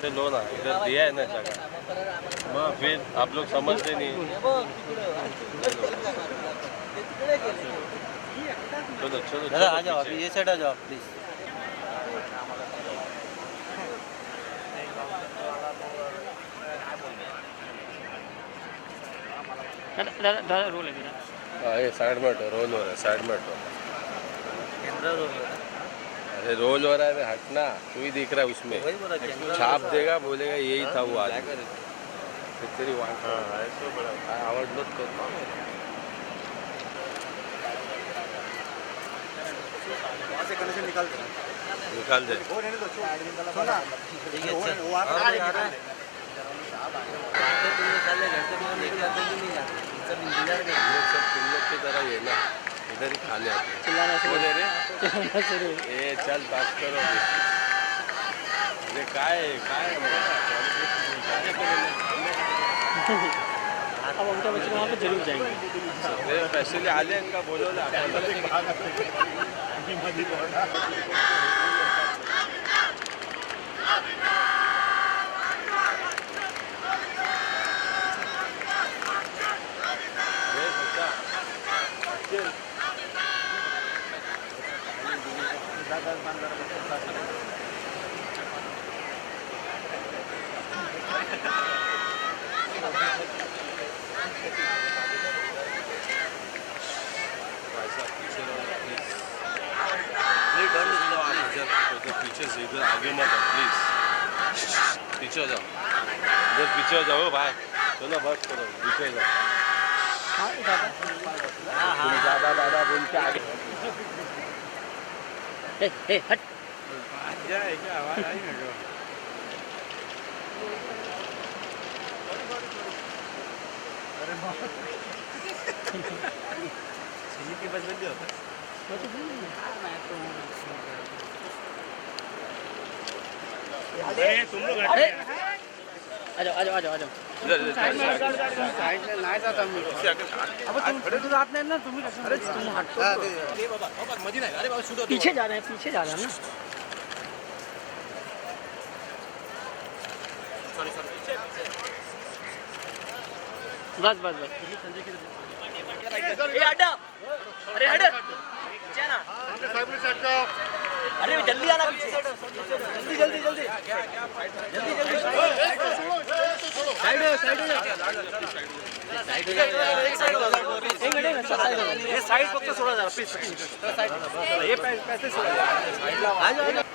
से लो ना, इधर दिया है ना जगह, फिर आप लोग समझते नहीं। चलो चलो दादा आ जाओ, अभी ये साइड आ जाओ प्लीज। दादा रोल है मेरा। हाँ ये साइड में हटो, रोल हो रहा है, साइड में हटो। कैमरा रोल हो रहा है। अरे रोल हो रहा है, हटना, तू ही दिख रहा है उसमें। छाप देगा, बोलेगा यही था वो आदमी। तेरी आवाज मत कर, निकाल दे। तुम लोग की तरह ये ना इधर ही खाने आते हैं। ये चल बात करो। ये काय अब उनका बच्चे वहाँ पे जरूर जाएंगे। पैसे ले आले इनका बोलो ना। पीछे से इधर आगे मत आओ प्लीज, पीछे जाओ, इधर पीछे जाओ भाई। चलो बस करो, पीछे जाओ। तुम ज्यादा दादा बोल के आगे हट जाएगा, आवाज आई ना। के बस बन जाओ। अरे तुम लोग आ जाओ आ जाओ आ जाओ आ जाओ। साइड में ना जाता हम। अब तुम खड़े तो आपने ना तुम ही। अरे तुम हट तो ये बाबा मदीना। अरे बाबा शूट पीछे जा रहे हैं, पीछे जा रहे हैं ना। सॉरी बस बस बस। ए हटा, अरे हट जाना। अरे जल्दी आना पीछे, जल्दी जल्दी जल्दी जल्दी जल्दी। साइड हो साइड हो साइड। ये साइड फक्त सोडा जरा प्लीज, साइड ये पैसे सोडा। आ जाओ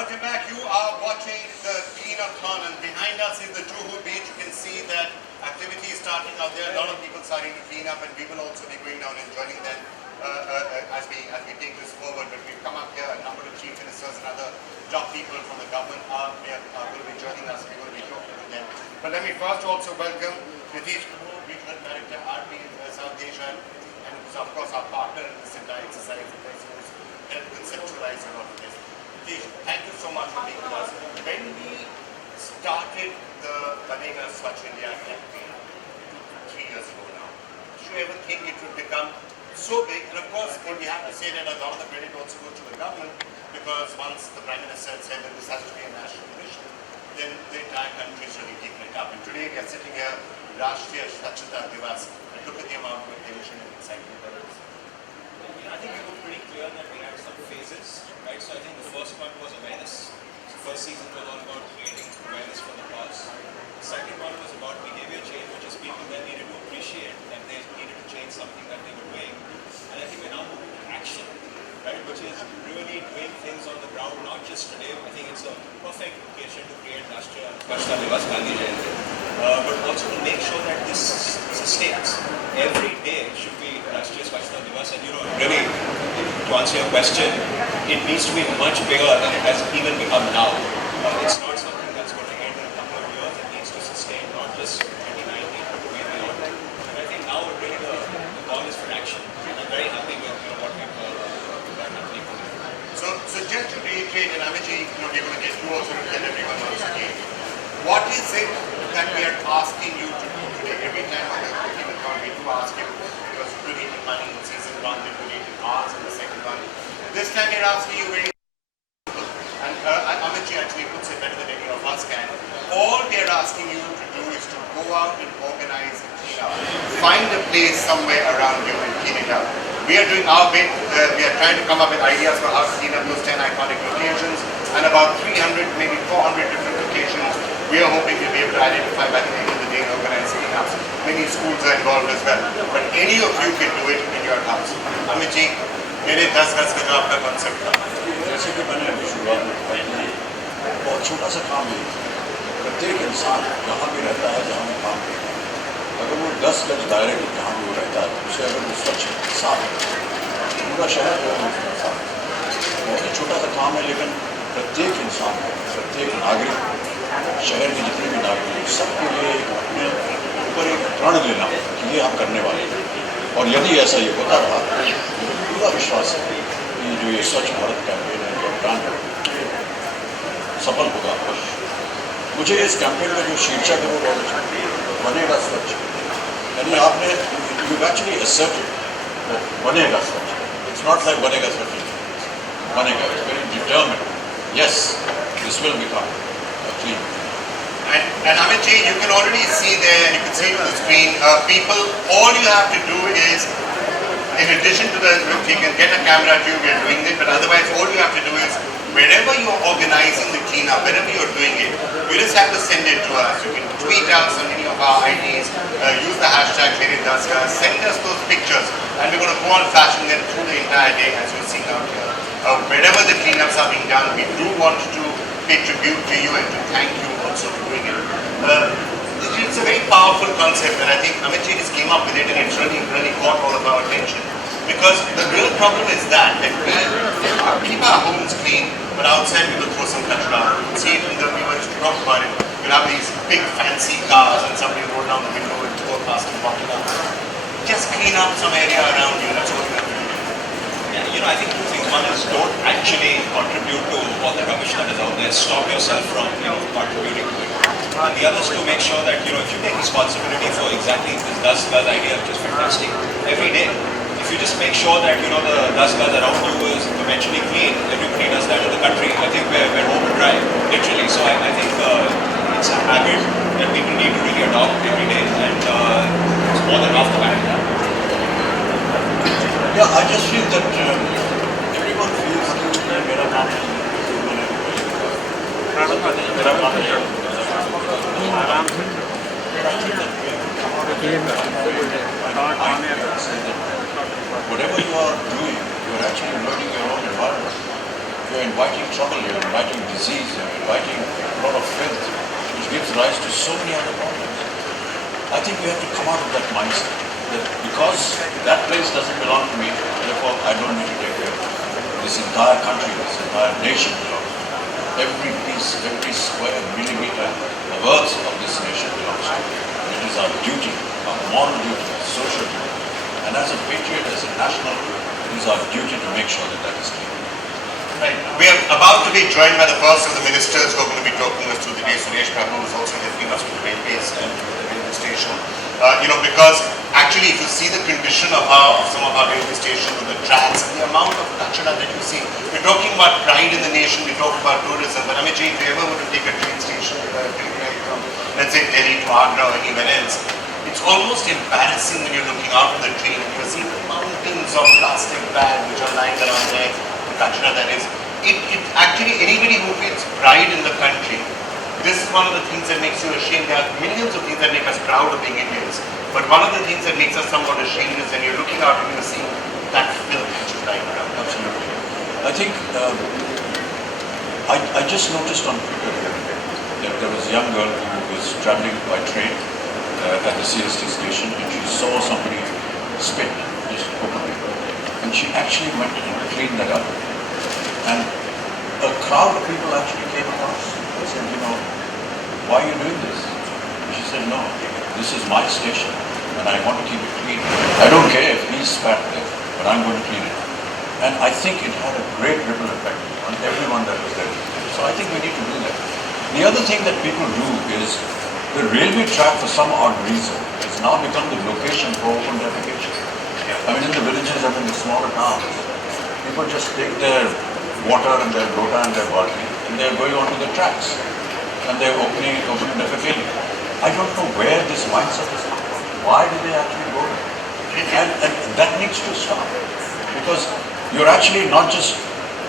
Welcome back. You are watching the clean-up-thon, and behind us is the Juhu beach. You can see that activity is starting out there. A lot of people starting to clean up, and we will also be going down and joining them as we take this forward. But we've come up here. A number of chief ministers and other top people from the government are going to be joining us. We're going to be talking to them. But let me first also welcome Nitish Kapoor, Regional Director, RP in South Asia, and of course our partner in this entire exercise, the person who's helped conceptualize a lot of this. Thank you so much for being with us. When we started the Banega Swachh India campaign 3 years ago now, did you ever think it would become so big? And of course, we have to say that a lot of the credit also goes to the government, because once the Prime Minister said that this has to be a national mission, then the entire country is really taking it up. And today we are sitting here, Rashtriya Swachhta Divas, and look at the amount of attention and excitement that is. I think we were pretty clear that we had some phases, right? So I think the first one was awareness. The first season was all about creating awareness for the cause. The second one was about behavior change, which is people that needed to appreciate that they needed to change something that they were doing. And I think we're now moving to action, right? Which is really doing things on the ground, not just today. I think it's a perfect occasion to create Rashtriya Swachhta Divas Gandhi Jayanti, but also to make sure that this sustains. Every day should be Rashtriya Swachhta Divas, and really, to answer your question, it needs to be much bigger than it has even become now. It's not something that's going to end in a couple of years. It needs to sustain not just 2019, but way beyond. And I think now really the call is for action. And I'm very happy with what we've got happening. So just to reiterate, and Amitji, we're going to get you also to tell everyone once again, what is it that we are asking you to do today? Every time on the call, we do ask you, because you donated money in season 1, they donated hours in the second one. This time we're asking you very simple, and Amitji actually puts it better than any of us can. All we are asking you to do is to go out and organize and clean up. Find a place somewhere around you and clean it up. We are doing our bit. We are trying to come up with ideas for how to clean up those 10 iconic locations, and about 300, maybe 400 different locations we are hoping to be able to identify by the end of the day and organize cleanups. Many schools are involved as well. But any of you can do it in your house. Amitji, मेरे 10 गज का जो आपका concept था, जैसे कि मैंने अभी शुरुआत में बताई थी, बहुत छोटा सा काम है। प्रत्येक इंसान जहाँ भी रहता है, जहाँ भी काम करता है, अगर वो 10 गज दायरे में जहाँ भी वो रहता है, उसे अगर वो स्वच्छ साफ है, पूरा शहर जो है उसमें साफ है। बहुत ही छोटा सा काम है, लेकिन प्रत्येक इंसान, प्रत्येक नागरिक, शहर के जितने भी नागरिक हैं, सबके लिए अपने ऊपर एक प्रण लेना कि ये हम करने वाले हैं। और यदि ऐसा ये होता रहा, पूरा विश्वास है कि जो ये स्वच्छ भारत कैंपेन है, जो अभियान है, सफल होगा। मुझे इस कैंपेन का जो शीर्षक है वो बहुत अच्छा बनेगा स्वच्छ, यानी आपने यू एक्चुअली asserted बनेगा स्वच्छ। इट्स नॉट लाइक बनेगा स्वच्छ, बनेगा, it's very determined, yes this will become clean. And Amitji, you can already see there, and you can see it on the screen, people, all you have to do is, in addition to the, you can get a camera to you, we are doing it, but otherwise all you have to do is, wherever you are organizing the cleanup, wherever you are doing it, you just have to send it to us. You can tweet us on any of our IDs, use the hashtag #Meridasga, send us those pictures, and we're going to go on flashing them through the entire day, as you're seeing out here. Wherever the cleanups are being done, we do want to pay tribute to you and to thank you also for doing it. It's a very powerful concept, and I think Amitji just came up with it, and it's really caught all of our attention. Because the real problem is that we keep our homes clean, but outside we will throw some kachra. You see it in the, we were talk about it. We'll have these big fancy cars, and somebody roll down the window and pour past and bottle up. Just clean up some area around you. That's what we have to do. Yeah, I think two things. One is don't actually contribute to all the rubbish that is out there. Stop yourself from, contributing to it. And the other is to make sure that, if you take responsibility for exactly this dust guard idea, which is fantastic, every day, if you just make sure that, the dust guard around you is eventually clean, everybody does that in the country, I think we're home and dry, literally. So I think it's a habit that people need to really adopt every day, and it's more than half the battle. Yeah, I just feel that everyone feels that मेरा काम है, मेरा काम है, आराम से whatever you are doing, you are actually learning your own environment. you're inviting trouble, you're inviting disease, you're inviting a lot of filth, which gives rise to so many other problems. I think we have to come out of that mindset, that because that place doesn't belong to me, therefore I don't need to take care of it. This entire country, this entire nation belongs to me. Every piece, every square millimeter of earth of this nation belongs to me. It is our duty, our moral duty, our social duty. And as a patriot, as a national, it is our duty to make sure that that is clear. Right. We are about to be joined by the first of the ministers who are going to be talking us through the day. Suresh Prabhu is also helping us with the railways and the railway station. Because actually if you see the condition of some of our railway stations, the tracks and the amount of Bachchana that you see, we're talking about pride in the nation, we talk about tourism, but Amit ji, if you ever were to take a train station from, let's say, Delhi to Agra or anywhere else, it's almost embarrassing when you're looking out of the train and you're seeing mountains of plastic bags which are lying around there, the Bachchana that is. It actually, anybody who feels pride in the country, this is one of the things that makes you ashamed. There are millions of things that make us proud of being Indians, but one of the things that makes us somewhat ashamed is when you're looking out and you're seeing that filth which is lying around. Absolutely. I think I just noticed on Twitter that there was a young girl who was traveling by train at the CST station, and she saw somebody spit just openly, and she actually went and cleaned that up. And a crowd of people actually came across. They said, why are you doing this? And she said, no, this is my station and I want to keep it clean. I don't care if he spat there, but I'm going to clean it. And I think it had a great ripple effect on everyone that was there. So I think we need to do that. The other thing that people do is the railway track, for some odd reason, has now become the location for open defecation. I mean, in the villages and in the smaller towns, people just take their water and their lota and their balti and they're going onto the tracks and they're open defecating. I don't know where this mindset is coming from. Why do they actually go there? And that needs to stop, because you're actually not just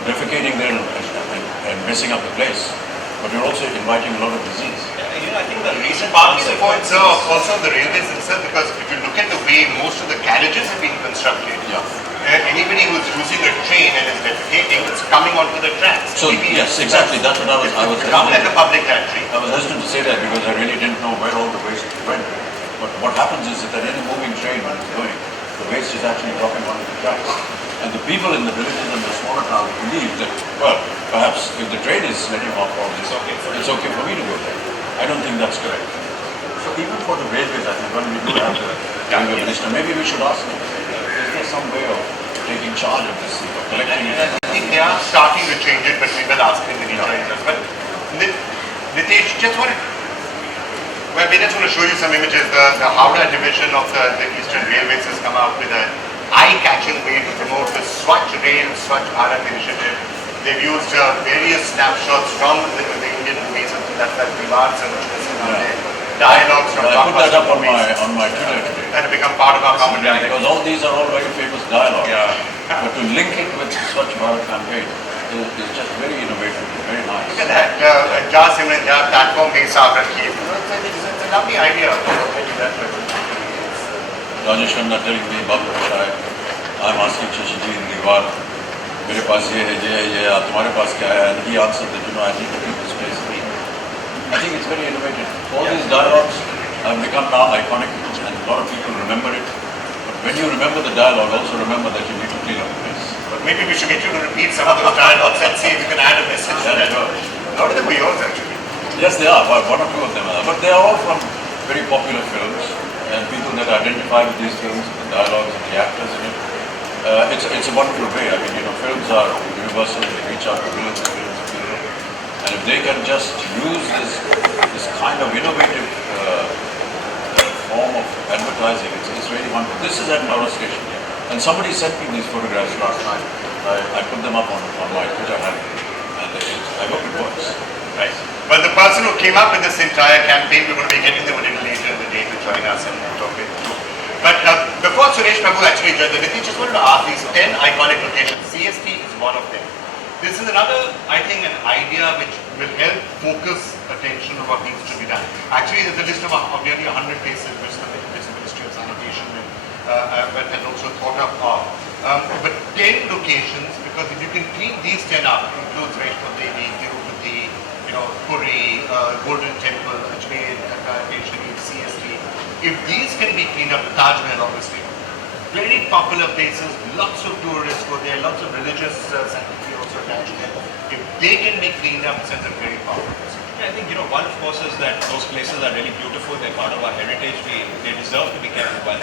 defecating there and messing up the place, but you're also inviting a lot of disease. I think the reason partly the points are also the railways themselves, because if you look at the way most of the carriages have been constructed, anybody who's using a train and is defecating, it's coming onto the tracks. So yes, exactly. That's what I was become like a public latry. I was hesitant to say that because I really didn't know where all the waste went. But what happens is that any moving train when it's going, the waste is actually dropping onto the tracks. And the people in the villages and the smaller towns believe that, well, perhaps if the train is letting off all this, it's okay for me to go there. I don't think that's correct. So even for the railways, I think when we do have the railway minister, maybe we should ask them, is there some way of taking charge of this, of collecting it? I think they are starting to change it, but we will ask him when he joins us. But Nitesh, we just want to show you some images. The Howrah division of the Eastern Railways has come out with an eye-catching way to promote the Swachh Rail, Swachh Bharat initiative. They've used various snapshots from the Indian movies, that's like Vivads and dialogues from I put that up on my Twitter today. That have become part of our commentary. Because all these are all very famous dialogues. But to link it with the Swachh Bharat campaign is just very innovative, very nice. Look at that, platform based out here. It's a lovely idea. Rajesh Khanna telling me, Babu, I'm asking Shashiji in Diwar, मेरे पास ये है, तुम्हारे पास क्या है? And he answered that, I need to keep this place clean. I think it's very innovative. All these dialogues have become now iconic, and a lot of people remember it. But when you remember the dialogue, also remember that you need to clean up the place. But maybe we should get you to repeat some of those dialogues and see if you can add a message to that. Sure. A lot of them were yours, actually. Yes, they are. One or two of them are. But they are all from very popular films, and people that identify with these films, the dialogues and the actors in it. It's a wonderful way. I mean, films are universal. They reach out to millions and millions of people. And if they can just use this kind of innovative form of advertising, it's really wonderful. This is at Howrah Station. And somebody sent me these photographs last night. I put them up on my Twitter handle. And I hope it works. Right. Well, the person who came up with this entire campaign, we're going to be getting them a little later in the day to join us and talk with you. But before Suresh Prabhu actually joined the meeting, just wanted to ask these 10 iconic locations. CST is one of them. This is another, I think, an idea which will help focus attention on what needs to be done. Actually, there's a list of nearly 100 places which the Ministry of Sanitation and also thought of. But 10 locations, because because if you can clean these 10 up, includes Vaishno Devi, Tirupati, Puri, Golden Temple, Ajmer, Sharif, CST, if these can be cleaned up, the Taj Mahal obviously, very popular places, lots of tourists go there, lots of religious sanctity also attached there. If they can be cleaned up, it sends a very powerful message. I think, one of course is that those places are really beautiful, they're part of our heritage, they deserve to be kept well.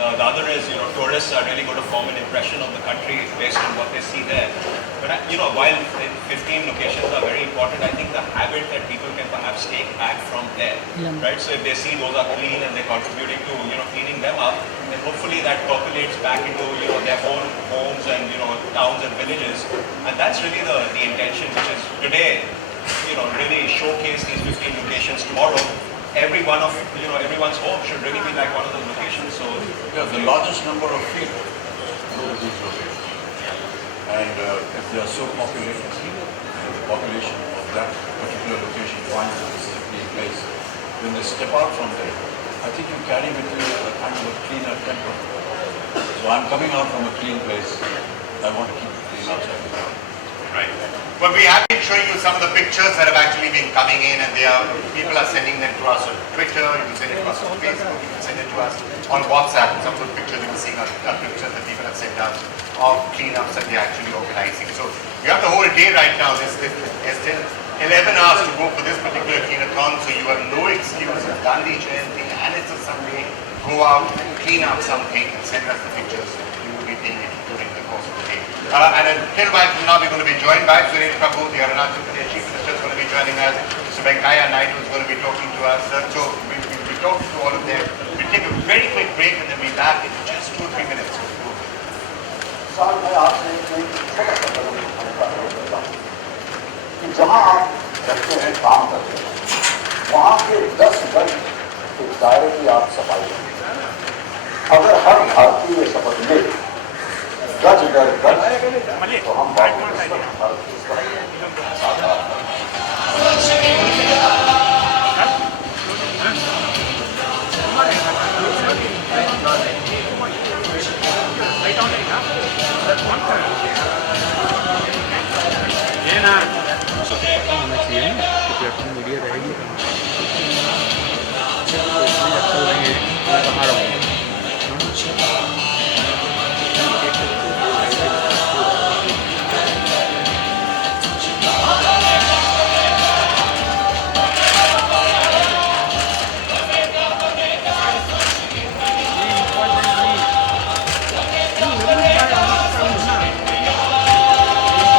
The other is, tourists are really going to form an impression of the country based on what they see there. But, while 15 locations are very important, I think the habit that people can perhaps take back from there, right? So if they see those are clean and they're contributing to, cleaning them up, then hopefully that percolates back into, their own homes and, towns and villages. And that's really the intention, which is today, really showcase these 15 locations. Tomorrow, every one of, everyone's home should really be like one of those locations. So yeah, the largest number of people go to these locations. And if they are so populated, the population of that particular location finds that this is a clean place. When they step out from there, I think you carry with you a kind of a cleaner temper. So I'm coming out from a clean place. I want to keep it clean outside. Right. Well, we have been showing you some of the pictures that have actually been coming in, and people are sending them to us on Twitter, you can send it to us on Facebook, you can send it to us on WhatsApp. Some of the pictures you can see are pictures that people have sent us of cleanups that they're actually organizing. So you have the whole day right now. There's still 11 hours to go for this particular cleanathon, so you have no excuse. It's Gandhi Jayanti and it's a Sunday. Go out, clean up something and send us the pictures. You will be taking it during the course of the day. And a little while from now, we're going to be joined by Suresh Prabhu, the Arunachal Pradesh Chief Minister, is going to be joining us. Mr. Venkaiah Naidu is going to be talking to us. So we'll be talking to all of them. We'll take a very quick break and then we'll be back in just 2 or 3 minutes. साल में आपसे कोई छोटा सा कदम उठाने का अनुरोध करता हूँ कि जहाँ आप रहते हैं, काम करते हैं, वहाँ के 10 गज के दायरे की आप सफाई करें। अगर हर भारतीय शपथ ले गज दर गज, तो हम भारत होना चाहिए ना, तो प्लेटफॉर्म मीडिया रहेगी तो इसलिए अच्छा लगेंगे मैं कहाँ रहूँगा।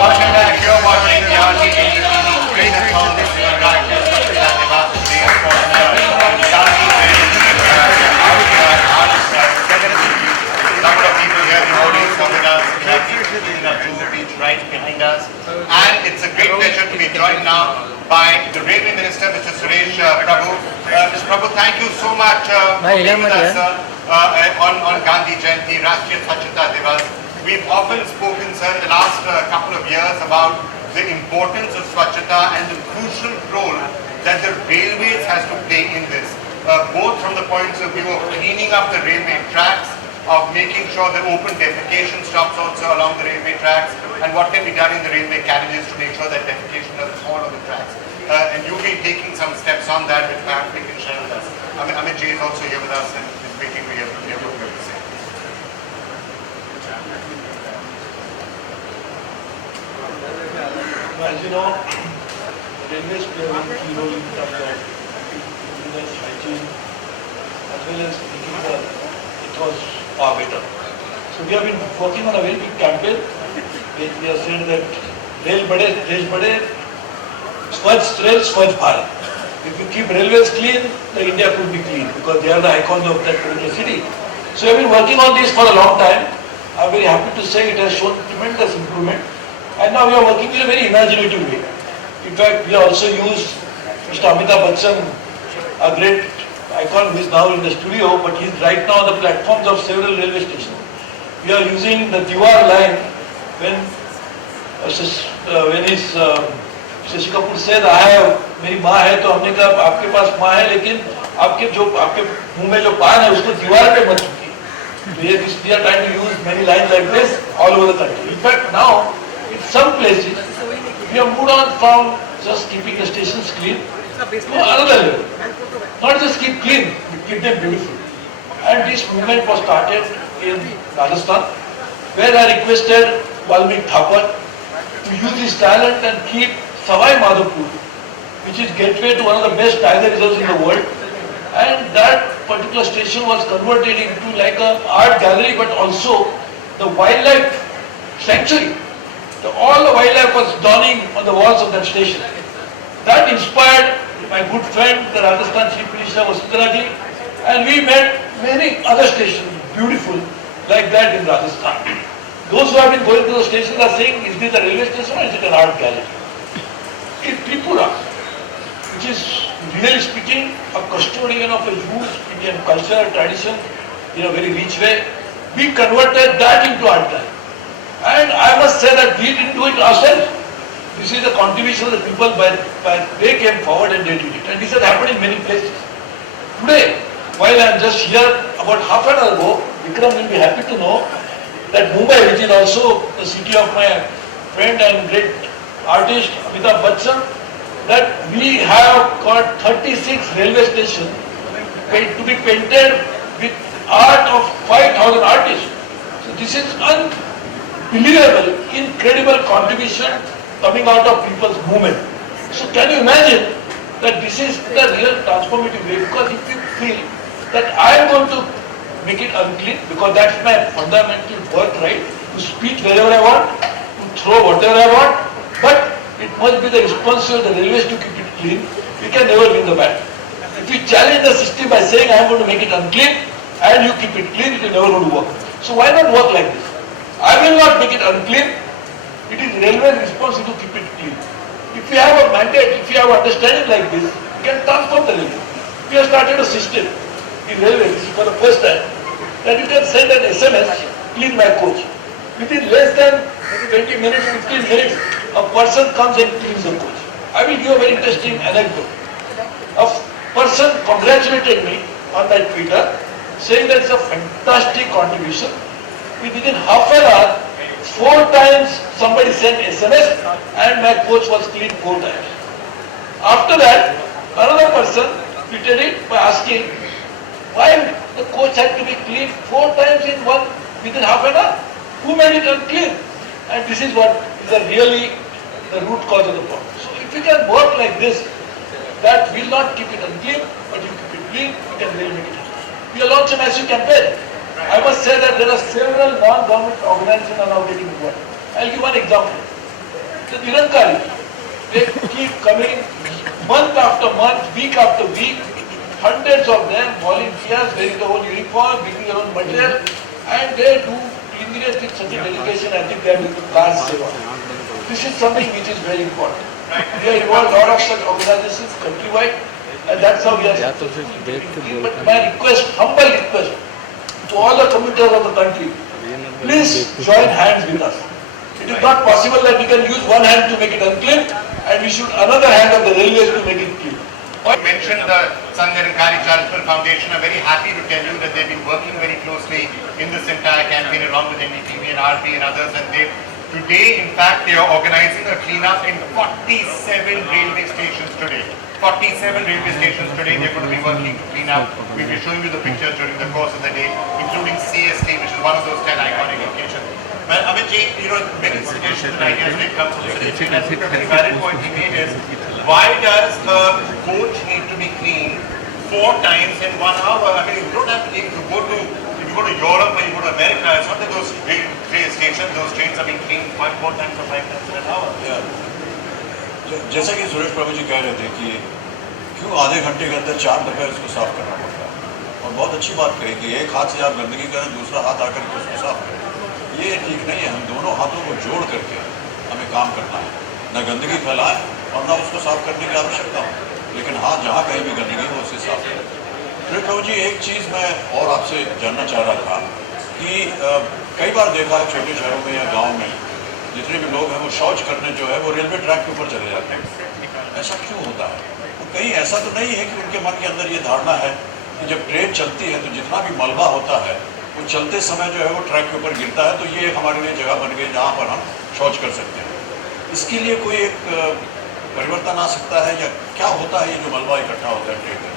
Welcome back. You're watching the RTD Cleanathon. This is right. Number of people here, the audience are with us. Cleaning up Juhu Beach right behind us. And it's a great pleasure to be joined now by the Railway Minister, Mr. Suresh Prabhu. Mr. Prabhu, thank you so much for being with us on Gandhi Jayanti, Rashtriya Swachhata Divas. We've often spoken, sir, in the last couple of years about the importance of Swachhata and the crucial role that the railways has to play in this, both from the points of view of cleaning up the railway tracks, of making sure that open defecation stops also along the railway tracks, and what can be done in the railway carriages to make sure that defecation doesn't fall on the tracks. And you've been taking some steps on that, which perhaps we can share with us. Amit Ji is also here with us and is waiting to hear what you have to say. As you know, railways play a very key role in terms of cleanliness, hygiene, as well as making the ethos far better. So we have been working on a very big campaign where we have said that Rail Bade, Desh Bade, Swachh Rail, Swachh Bharat. If you keep railways clean, the India could be clean because they are the icons of that particular city. So we have been working on this for a long time. I am very happy to say it has shown tremendous improvement. And now we are working in a very imaginative way. In fact, we also use Mr. Amithabh Bachchana, a great icon who is now in the studio, but he is right now on the platforms of several railway stations. We are using the Diwar line when his Shashi Kapoor said, मेरी माँ है तो हमने कहा आपके पास माँ है लेकिन आपके मुंह में जो पान है उसको दीवार पे मत चुकिए. So we are trying to use many lines like this all over the country. In fact, now some places we have moved on from just keeping the stations clean to another level. Not just keep clean, but keep them beautiful. And this movement was started in Rajasthan, where I requested Amithabh to use his talent and keep Savai Madhopur, which is gateway to one of the best tiger reserves in the world. And that particular station was converted into like an art gallery, but also the wildlife sanctuary. All the wildlife was dawning on the walls of that station. That inspired my good friend, the Rajasthan Chief Minister Vasundhara ji, and we met many other stations, beautiful, like that in Rajasthan. Those who have been going to those stations are saying, is this a railway station or is it an art gallery? In Tripura, which is really speaking a custodian of a huge Indian culture, tradition, in a very rich way, we converted that into art gallery. And I must say that we didn't do it ourselves. This is a contribution of the people by they came forward and they did it. And this has happened in many places. Today, while I am just here, about half an hour ago, Vikram will be happy to know that Mumbai, which is also the city of my friend and great artist Amithabh Bachchana, that we have got 36 railway stations to be painted with art of 5,000 artists. So this is unbelievable, incredible contribution coming out of people's movement. So can you imagine that this is the real transformative way? Because if you feel that I am going to make it unclean, because that's my fundamental birthright, to speak wherever I want, to throw whatever I want, but it must be the responsibility of the railways to keep it clean. We can never win the battle. If we challenge the system by saying I am going to make it unclean and you keep it clean, it is never going to work. So why not work like this? I will not make it unclean. It is railway's responsibility to keep it clean. If we have a mandate, if we have understanding like this, we can transform the railway. We have started a system in railways for the first time that you can send an SMS, clean my coach. Within less than 20 minutes, 15 minutes, a person comes and cleans the coach. I will give a very interesting anecdote. A person congratulated me on my Twitter, saying that it's a fantastic contribution. Within half an hour, 4 times somebody sent SMS and my coach was cleaned 4 times. After that, another person tweeted it by asking why the coach had to be cleaned 4 times within half an hour. Who made it unclean? And this is what is really the root cause of the problem. So if we can work like this, that will not keep it unclean, but you keep it clean, you can really make it unclean. We will launch a massive campaign. I must say that there are several non-government organizations are now getting involved. I'll give one example. The Nirankari, they keep coming month after month, week after week, hundreds of them, volunteers, wearing their own uniform, bringing their own material, and they do cleanliness with such a dedication. I think they are doing the class seva. This is something which is very important. We are involved a lot of such organizations countrywide, and that's how we are. But my request, humble request, to all the commuters of the country, please join hands with us. It is not possible that we can use one hand to make it unclean and we should another hand of the railways to make it clean. You mentioned the Sanjanankari Charitable Foundation. I'm very happy to tell you that they've been working very closely in this entire campaign along with NDTV and RP and others, and today, in fact, they are organizing a cleanup in 47 railway stations today. 47 railway stations today they're going to be working to clean up. We'll be showing you the pictures during the course of the day, including CST, which is one of those 10 iconic locations. Well, Amitji, many suggestions and ideas when it comes to this. And I think a very valid point he made is, why does a coach need to be cleaned 4 times in 1 hour? I mean, you don't have to, if you go to Europe or you go to America, it's not that those train stations, those trains are being cleaned 4 times or 5 times in an hour. Yeah. जैसा कि सुरेश प्रभु जी कह रहे थे कि क्यों आधे घंटे के अंदर 4 दफ़े उसको साफ करना पड़ता है, और बहुत अच्छी बात कही कि एक हाथ से आप गंदगी करें, दूसरा हाथ आकर के उसको साफ करें, ये ठीक नहीं है। हम दोनों हाथों को जोड़ करके हमें काम करना है, न गंदगी फैलाएं और न उसको साफ करने की आवश्यकता हो, लेकिन हाथ जहाँ कहीं भी गंदगी हो उसे साफ करें। सुरेश प्रभु जी, एक चीज़ मैं और आपसे जानना चाह रहा था कि कई बार देखा है छोटे शहरों में या गाँव में जितने भी लोग हैं वो शौच करने जो है वो रेलवे ट्रैक के ऊपर चले जाते हैं। ऐसा क्यों होता है? तो कहीं ऐसा तो नहीं है कि उनके मन के अंदर ये धारणा है कि जब ट्रेन चलती है तो जितना भी मलबा होता है वो चलते समय जो है वो ट्रैक के ऊपर गिरता है, तो ये हमारे लिए जगह बन गई जहाँ पर हम शौच कर सकते हैं। इसके लिए कोई एक परिवर्तन आ सकता है या क्या होता है ये जो मलबा इकट्ठा होता है ट्रेन में?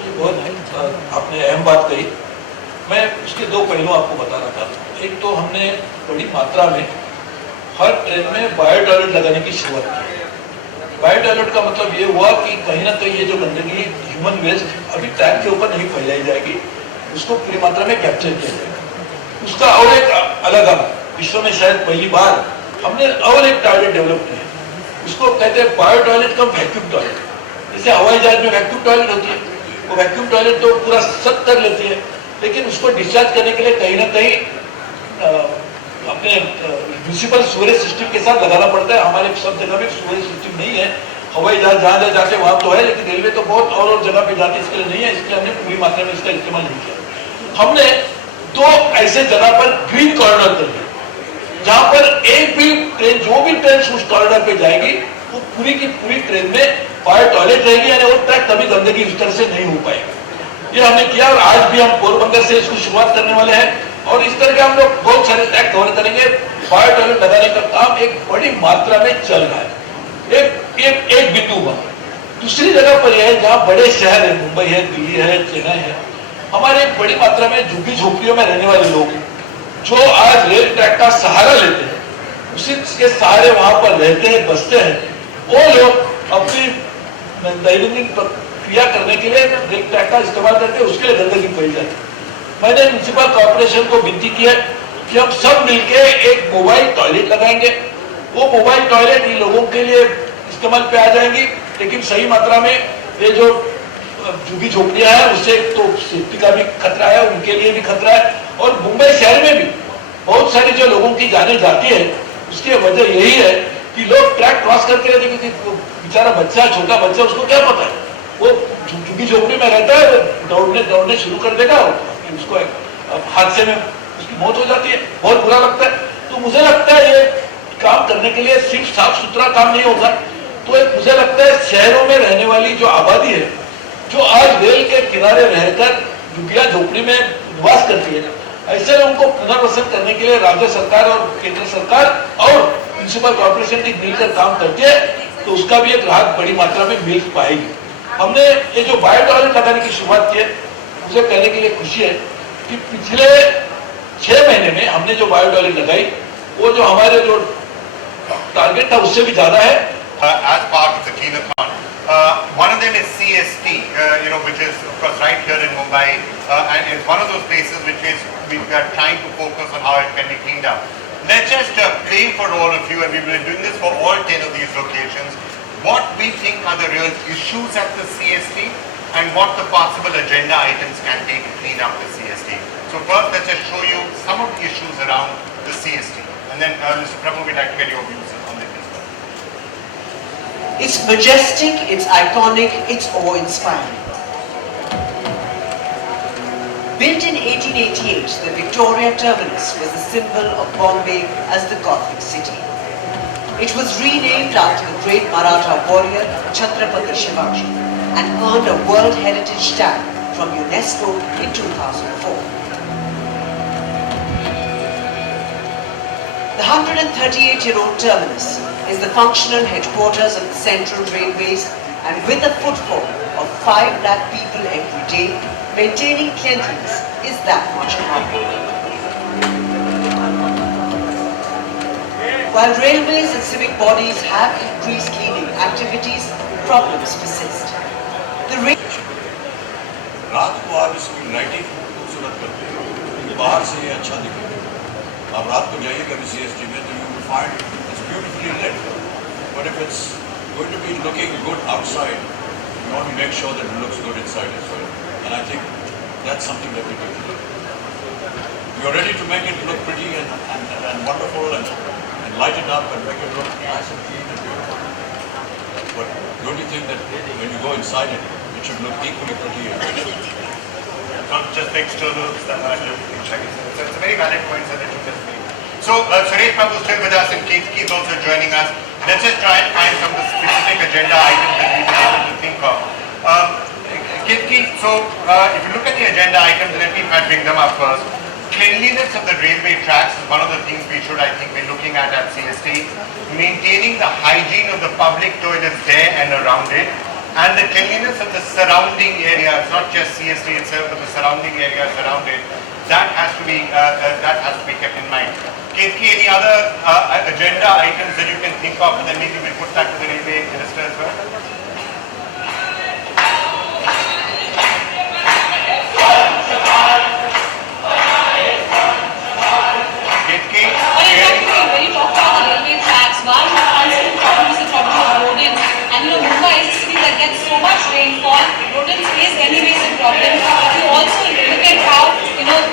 ये बहुत आपने अहम बात कही। मैं उसके दो पहलू आपको बता रहा था। एक तो हमने बड़ी मात्रा में हर ट्रेन में बायो टॉयलेट लगाने की शुरुआत की। बायो टॉयलेट का मतलब ये हुआ कि कहीं ना कहीं ये जो गंदगी ह्यूमन वेस्ट अभी ट्रैक के ऊपर नहीं फैलाई जाएगी, उसको पूरी मात्रा में कैप्चर किया जाएगा। उसका और एक अलग विश्व में शायद पहली बार हमने और एक टॉयलेट डेवलप किया, उसको कहते हैं बायो टॉयलेट का वैक्यूम टॉयलेट। जैसे हवाई जहाज में वैक्यूम टॉयलेट होती है, वो वैक्यूम टॉयलेट तो पूरा सब कर लेती है, लेकिन उसको डिस्चार्ज करने के लिए कहीं ना कहीं अपने म्यूनिसिपल सीवरेज सिस्टम के साथ लगाना पड़ता है। हमारे सब जगह में सीवरेज सिस्टम नहीं है। हवाई जहाज जहाँ जाते वहां तो है, लेकिन रेलवे तो बहुत और जगह पे जाते इसके लिए नहीं है, इसलिए हमने पूरी मात्रा में इसका इस्तेमाल नहीं किया। हमने दो ऐसे जगह पर ग्रीन कॉरिडोर कर दिया, जहां पर एक भी ट्रेन जो भी ट्रेन उस कॉरिडोर पे जाएगी वो पूरी की पूरी ट्रेन में बायो टॉयलेट रहेगी, यानी वो ट्रैक कभी गंदगी इस तरह से नहीं हो पाएगी। ये हमने किया और आज भी हम पोरबंदर से इसको शुरुआत करने वाले हैं और इस तरह के हम लोग बहुत सारे ट्रैक कवर करेंगे। बायो टॉयलेट लगाने का काम एक बड़ी मात्रा में चल रहा है। एक बिंदु हुआ। दूसरी जगह पर यह है जहां बड़े शहर है, मुंबई है, दिल्ली है, चेन्नई है, हमारे बड़ी मात्रा में झुग्गी झोपड़ियों में रहने वाले लोग जो आज रेल ट्रैक का सहारा लेते हैं, उसी के सहारे वहां पर रहते हैं, बसते हैं, वो लोग अपनी दैनंदिन क्रिया करने के लिए रेल ट्रैक का इस्तेमाल करते हैं, उसके लिए गंदगी फैल जाती है। मैंने म्युनिसिपल कॉर्पोरेशन को विनती की है कि हम सब मिलकर एक मोबाइल टॉयलेट लगाएंगे। वो मोबाइल टॉयलेट इन लोगों के लिए इस्तेमाल पे आ जाएंगी, लेकिन सही मात्रा में ये जो झुग्गी झोपड़ियां हैं उससे तो सेफ्टी का भी खतरा है, उनके लिए भी खतरा है। और मुंबई शहर में भी बहुत सारी जो लोगों की जाने जाती है, उसकी वजह यही है कि लोग ट्रैक क्रॉस करके रहते, क्योंकि बेचारा बच्चा, छोटा बच्चा, उसको क्या पता है, वो झुग्गी झोपड़ी में रहता है, दौड़ने शुरू कर देगा, उसको हादसे में उसकी मौत हो जाती है, बहुत बुरा लगता है। तो मुझे लगता है ये काम करने के लिए सिर्फ साफ सुथरा काम नहीं होगा, तो एक मुझे लगता है शहरों में रहने वाली जो आबादी है, जो आज रेल के किनारे रहकर झुग्गिया झोपड़ी में निवास करती है, ऐसे लोगों को पुनर्वसन करने के लिए राज्य सरकार और केंद्र सरकार और म्युनिसिपल कॉर्पोरेशन की मिलकर काम करती है, तो उसका भी एक राहत बड़ी मात्रा में मिल पाएगी। हमने ये जो बायो टॉयलेट लगाने की शुरुआत की है, मुझे कहने के लिए खुशी है कि पिछले 6 महीने में हमने जो बायो टॉयलेट लगाई, वो जो हमारे जो टारगेट था उससे भी ज्यादा है। As part of the cleanathon, one of them is CST, which is of course right here in Mumbai, and it's one of those places which is we are trying to focus on how it can be cleaned up. Let's just play for all of you, and we've been doing this for all 10 of these locations, what we think are the real issues at the CST and what the possible agenda items can take to clean up the CST. So first, let's just show you some of the issues around the CST, and then Mr. Prabhu, we'd like to get your views on this. It's majestic, it's iconic, it's awe-inspiring. Built in 1888, the Victoria Terminus was the symbol of Bombay as the Gothic city. It was renamed after the great Maratha warrior Chhatrapati Shivaji and earned a World Heritage tag from UNESCO in 2004. The 138-year-old terminus is the functional headquarters of the Central Railways, and with a footfall of 5 lakh people every day, maintaining cleanliness is that much harder. While railways and civic bodies have increased cleaning activities, problems persist. रात को आप इसकी lighting खूबसूरत करते हैं, क्योंकि बाहर से ये अच्छा दिखेगा। आप रात को जाइए कभी CST में तो you will find its beautifully lit, but if it's going to be looking good outside, you want to make sure that it looks good inside as well. And I think that's something that we can do. We are ready to make it look pretty and wonderful and light it up and make it look nice and clean and beautiful. But don't you think that when you go inside it, it should look equally pretty and not just the externals that are checking. So it's a very valid point that you just made. So Suresh Prabhu is still with us and Keith also joining us. Let's just try and find some of the specific agenda items that we've been able to think of. Keith, so if you look at the agenda items, let me try to bring them up first. cleanliness of the railway tracks is one of the things we should, I think, be looking at CST. Maintaining the hygiene of the public toilets there and around it, and the cleanliness of the surrounding areas, not just CST itself, but the surrounding areas around it. That has to be kept in mind. Ketki, any other agenda items that you can think of, and then maybe we'll put that to the railway minister as well. When you talk about the railway tracks, one constant problem is the problem of rodents. And Mumbai is a city that gets so much rainfall. Rodents face anyways a problem. If you also look at how,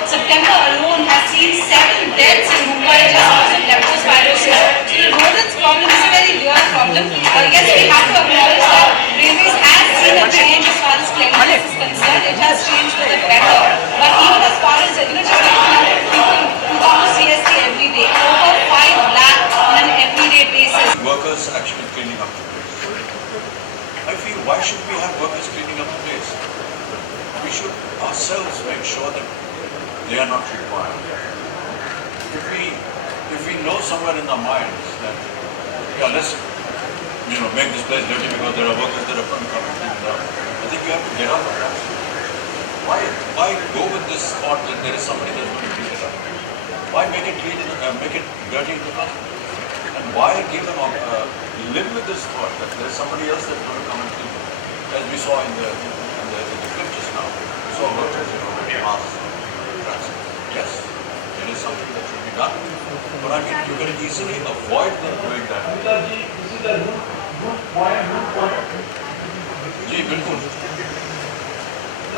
September alone has seen 7 deaths in Mumbai just because of leptospirosis. So the rodents problem is a very real problem. Yes, we have to acknowledge that railways has seen a change as far as cleanliness is concerned. It has changed for the better. But even as far as, just looking at people who come to CST every day, over 5 lakh on an everyday basis. Workers actually cleaning up the place. I feel, why should we have workers cleaning up the place? We should ourselves make sure that they are not required. If we know somewhere in our minds that, let's make this place dirty because there are workers that are going to come and clean it up, I think you have to get up on that. Why go with this thought that there is somebody that's going to clean it up? Why make it clean, make it dirty in the first place? And why give them live with this thought that there is somebody else that's going to come and clean it? As we saw in the clip just now, we saw workers, masks, tracks. Yes, it is something that should be done. But I mean, you can easily avoid them doing that. Amithabh ji, this is a good point. Ji, bilkul.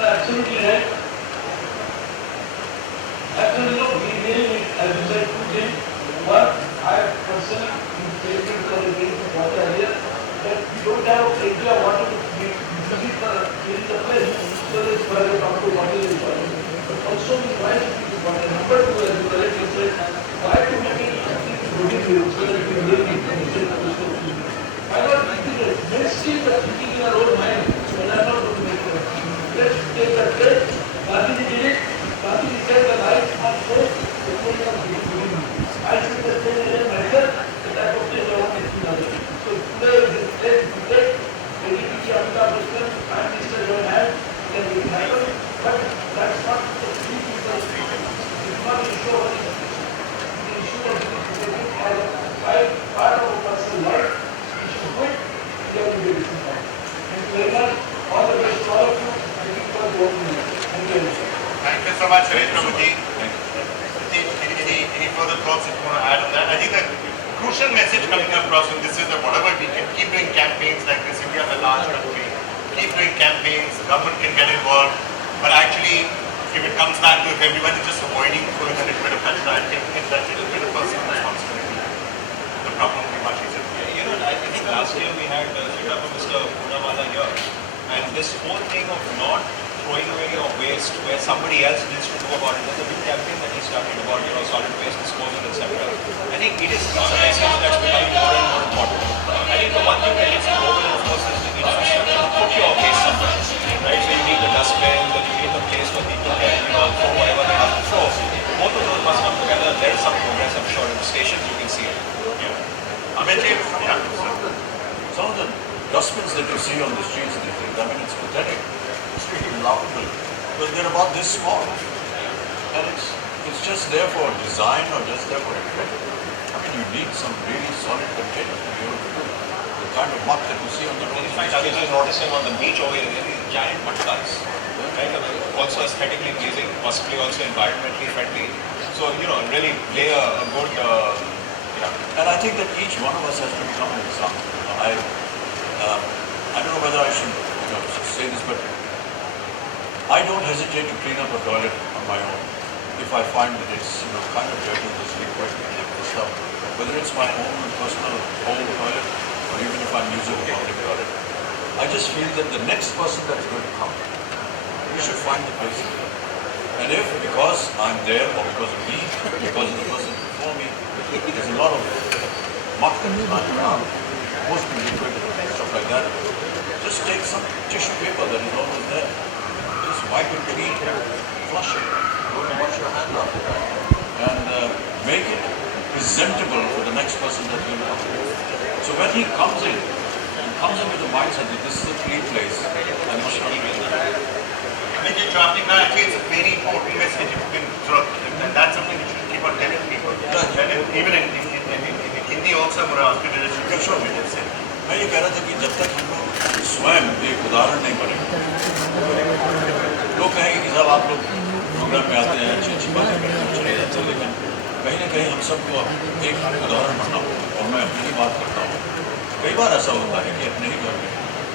Absolutely right. Absolutely, we really need, as you said, 2 things. One, I personally favorite for the game of water area, that we don't have a area of water to be using for cleaning the place, so there's further talk to water is important. But also, why should we do water? Number 2, as you correctly said, why to make it something to do so that we really need to why not make it mainstream the thinking in our own mind, but I'm not going to make it. Let's take the trade. Gandhi did it. Gandhi said the lights are safe, the place of beauty. I see the same in myself, that I don't take around anything other. So today, this place, we take, very quickly Amithabh Bachchan, Prime Minister join hands, then we can happen. But that's not the three people. It's not the issue of the issue of the as a part of a person's life. We should quit, we have to be disciplined. Thank you very much. All the best to all of you. Thank you for working. Thank you very much. Thank you so much, Suresh Prabhuji. Any further thoughts that you want to add on that? I think the crucial message coming across from this is that whatever we can keep doing campaigns like this, India is a large country, keep doing campaigns, the government can get involved, but actually, if it comes back to if everyone is just avoiding throwing a little bit of kachra and taking that little bit of personal responsibility, the problem will be much easier. I think last year we had Mr. Poonawala here, and this whole thing of not throwing away your waste where somebody else needs to know about it. There's a big campaign that he started about, solid waste disposal, etc. I think it is a message that's becoming more and more important. I think the one thing that needs to go over, of course, is the infrastructure to put your waste somewhere, right? So you need the dustbin, that you need the place where people can, throw whatever they have to throw. Both of those must come together. There is some progress, I'm sure, in the stations you can see it. Some of the dustbins that you see on the streets these days, I mean, it's pathetic. It's really laughable. Because they're about this small. And it's just there for design or just there for effect. I mean, you need some really solid container to be able to do the kind of muck that you see on the road. In fact, I was just noticing on the beach over here, there are these giant mud cars. Right? Also aesthetically pleasing, possibly also environmentally friendly. So, really play a good... And I think that each one of us has to become an example. I don't know whether I should say this, but I don't hesitate to clean up a toilet on my own if I find that it's kind of dirty, this liquid, this stuff. Whether it's my own personal home toilet or even if I'm using a public toilet. I just feel that the next person that's going to come, we should find the place. And if because I'm there or because of me, because of the person before me, there's a lot of muck that is lying around, mostly liquid, stuff like that. Just take some tissue paper that is always there. Just wipe it clean. flush it, go and wash your hands after that, and make it presentable for the next person that will come. So when he comes in with the mindset that this is a clean place, and he should not be Actually, it's a very important message you can throw, and that's something you should keep on telling people. And even in Hindi also, मैं ये कह रहा था कि जब तक हम लोग स्वयं एक उदाहरण नहीं बनेंगे, लोग कहेंगे कि साहब आप लोग प्रोग्राम में आते हैं, अच्छी अच्छी बातें करते हैं, चले जाते हैं, लेकिन कहीं ना कहीं हम सबको एक उदाहरण बनना होगा। और मैं अपनी ही बात करता हूँ, कई बार ऐसा होता है कि अपने ही घर में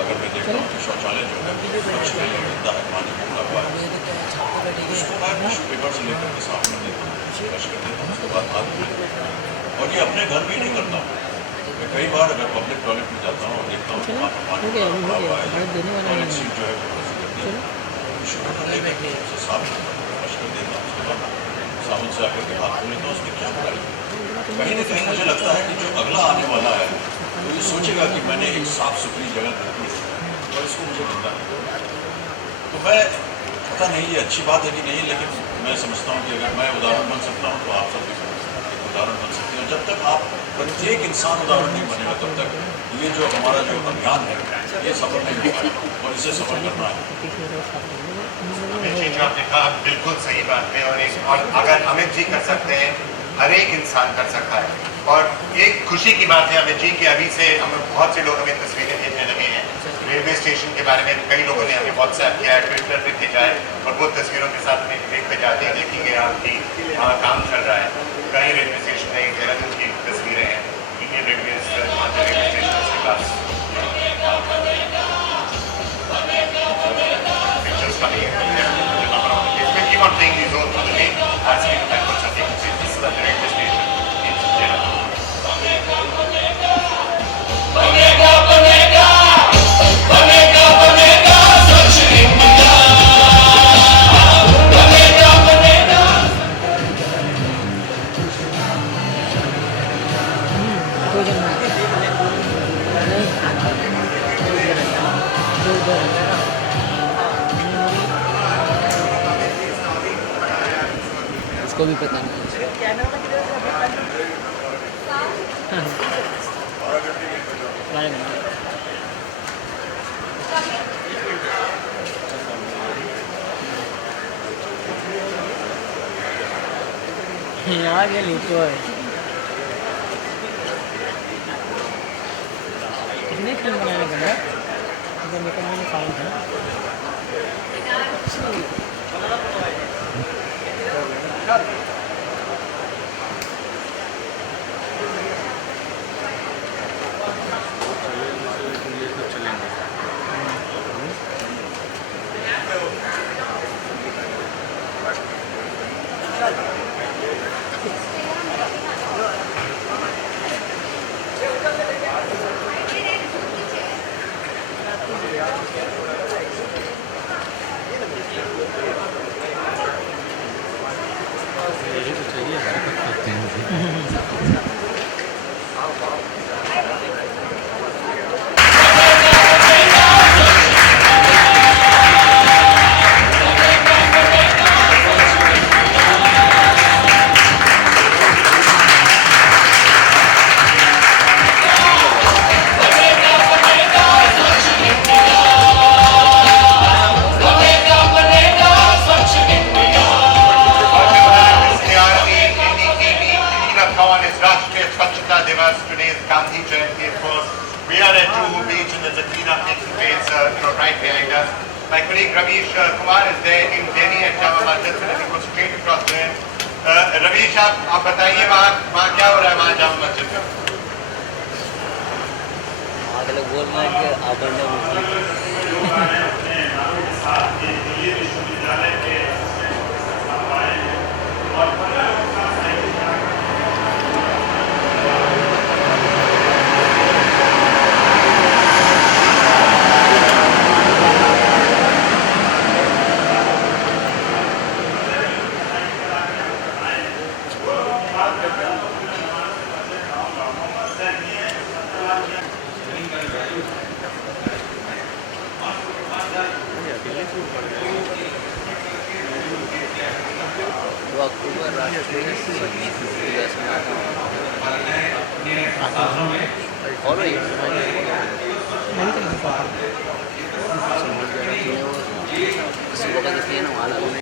अगर मैं देखता हूँ कि शौचालय जो है स्वच्छ नहीं होता है, पानी भूखा हुआ है, उसको मैं टिश्यू पेपर से लेकर के सामने देता हूँ, फ्लश कर देता हूँ, उसके बाद हाथ धो लेता हूँ। और ये अपने घर भी नहीं करता हूँ, मैं कई बार अगर पब्लिक टॉयलेट में जाता हूँ और देखता हूँ कि वहाँ पर पानी भरा हुआ है, टॉयलेट सीट जो है वो टिश्यू पेपर लेकर के उसे साफ फ्लश कर देता हूँ, उसके बाद साबुन से आकर के हाथ धो लेता हूँ। उसमें क्या बुराई है? कहीं ना कहीं मुझे लगता है कि जो अगला आने वाला है वो ये सोचेगा कि मैंने एक साफ सुथरी जगह रखी है और इसको मुझे गंदा नहीं करना। तो मैं पता नहीं ये अच्छी बात है कि नहीं, लेकिन मैं समझता हूँ कि अगर मैं उदाहरण बन सकता हूँ तो आप सब भी उदाहरण बन सकते हैं। जब तक आप प्रत्येक इंसान उदाहरण नहीं बनेगा तब तक ये जो हमारा जो अभियान है ये सफल नहीं हो पाएगा, और इसे सफल करना है। अमित जी जो आपने कहा बिल्कुल सही बात है, और अगर अमित जी कर सकते हैं हर एक इंसान कर सकता है। और एक खुशी की बात है अमित जी कि अभी से हमें बहुत से लोग हमें तस्वीरें भेजने लगे हैं रेलवे स्टेशन के बारे में। कई लोगों ने हमें व्हाट्सएप किया है, ट्विटर पे भेजा है, और वो तस्वीरों के साथ हमें लिंक पे जाते हैं, देखिए आपकी वहाँ काम चल रहा है। कई रेलवे स्टेशन है, देहरादून की तस्वीरें हैं, इंडियन रेलवे स्टेशन के पास pictures coming in. If we keep on playing these roles on the day, as we look at what's happening, this is the railway station in Dettol. Banega, Banega, Banega, Banega, Swachh India. Banega, Banega. इसको भी पता नहीं। यहाँ के लिखो है कितने film बनाने का है, अगर मेरे को मैंने फाइन है Today is Gandhi Jayanti, of course. We are at Juhu Beach and there's a cleanup taking place right behind us. My colleague Ravish Kumar is there in Delhi at Jama Masjid, so let me go straight across there. Ravish, आप बताइए वहाँ क्या हो रहा है वहाँ जामा मस्जिद में? आगे लोग बोल रहे हैं कि आभरण सुबह का देखिए ना वहाँ